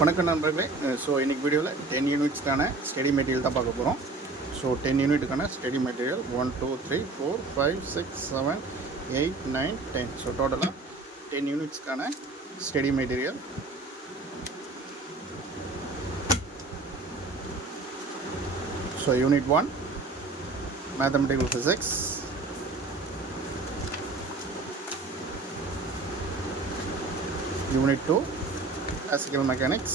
வணக்கம் நண்பர்களே. ஸோ இன்றைக்கி வீடியோவில் 10 யூனிட்ஸ்க்கான ஸ்டடி மெட்டீரியல் தான் பார்க்க போகிறோம். ஸோ 10 யூனிட்டுக்கான ஸ்டடி மெட்டீரியல் 1 2 3 4 5 6 7 8 9 10. ஸோ டோட்டலாக 10 யூனிட்ஸ்க்கான study material. So unit 1 mathematical physics, unit 2 classical mechanics,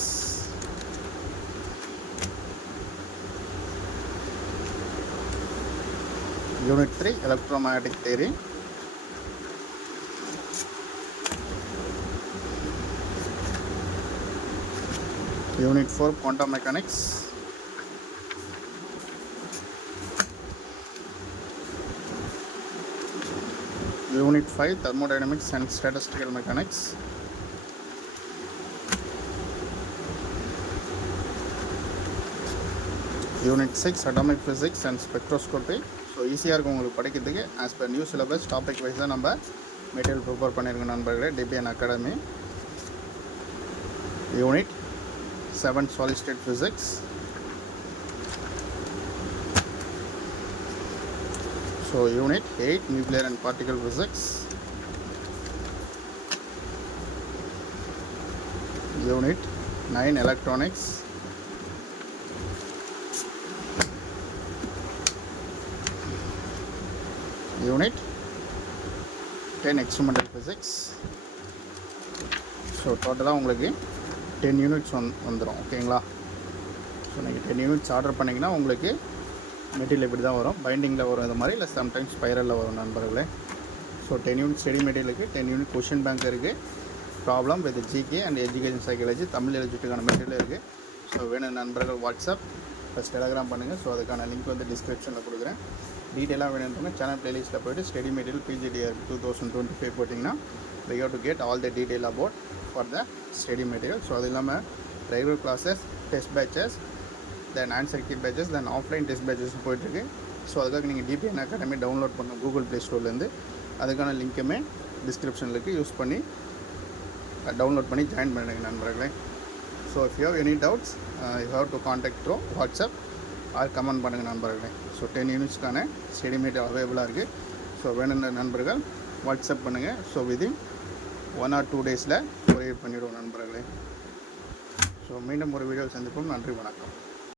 unit 3 electromagnetic theory, unit 4 quantum mechanics, unit 5 thermodynamics and statistical mechanics, unit 6 atomic physics and spectroscopy. So ஈஸியாக இருக்கும் உங்களுக்கு படிக்கிறதுக்கு. As per new syllabus topic wise தான் நம்ம material prepare பண்ணியிருக்கோம் நண்பர்களே, TBN academy. Unit 7 solid state physics. So unit 8 nuclear and particle physics. Unit 9 electronics. Unit 10 experimental physics. So டோட்டலாக உங்களுக்கு 10 யூனிட்ஸ் வந்துடும். ஓகேங்களா? ஸோ நீங்கள் 10 யூனிட்ஸ் ஆர்டர் பண்ணிங்கன்னா உங்களுக்கு மெட்டீரியல் இப்படி தான் வரும். பைண்டிங்கில் வரும் இது மாதிரி, இல்லை சம்டைம்ஸ் ஸ்பைரலில் வரும் நண்பர்களே. ஸோ 10 யூனிட் ஸ்டடி மெட்டீரியலுக்கு 10 யூனிட் கொஷின் பேங்க் இருக்குது. Problem with GK and education psychology Tamil எழுதிட்டுக்கான மெட்டீரியல் இருக்குது. ஸோ வேணும் நண்பர்கள் வாட்ஸ்அப் ப்ளஸ் டெலகிராம் பண்ணுங்கள். ஸோ அதுக்கான லிங்க் வந்து டிஸ்கிரிப்ஷனில் கொடுக்குறேன். டீட்டெயிலாக வேணும்னா சேனல் பிளேலிஸ்ட்டில் போய்ட்டு ஸ்டடி மெட்டீரியல் PGDR 2025 போட்டிங்கன்னா we have to get all the detail about for the study material. So அது இல்லாமல் regular classes, test batches, then answer key batches, then offline test batches போயிட்டுருக்கு. ஸோ அதுக்காக நீங்கள் டிபிஎன் அகாடமி டவுன்லோட் பண்ண Google Play ஸ்டோர்லேருந்து அதுக்கான லிங்க்குமே டிஸ்கிரிப்ஷனில் இருக்குது. யூஸ் பண்ணி டவுன்லோட் பண்ணி ஜாயின் பண்ணுங்க நண்பர்களே. So if you have any doubts you have to contact through WhatsApp or comment பண்ணுங்கள் நண்பர்களே. ஸோ 10 யூனிட்ஸ்க்கான ஸ்டடி மெட்டீரியல் அவைலபிளாக இருக்குது. ஸோ வேணுன்ற நண்பர்கள் வாட்ஸ்அப் பண்ணுங்கள். ஸோ விதின் 1 or 2 டேஸில் கொரியர் பண்ணிவிடுவோம் நண்பர்களே. ஸோ மீண்டும் ஒரு வீடியோ சந்திப்போம். நன்றி, வணக்கம்.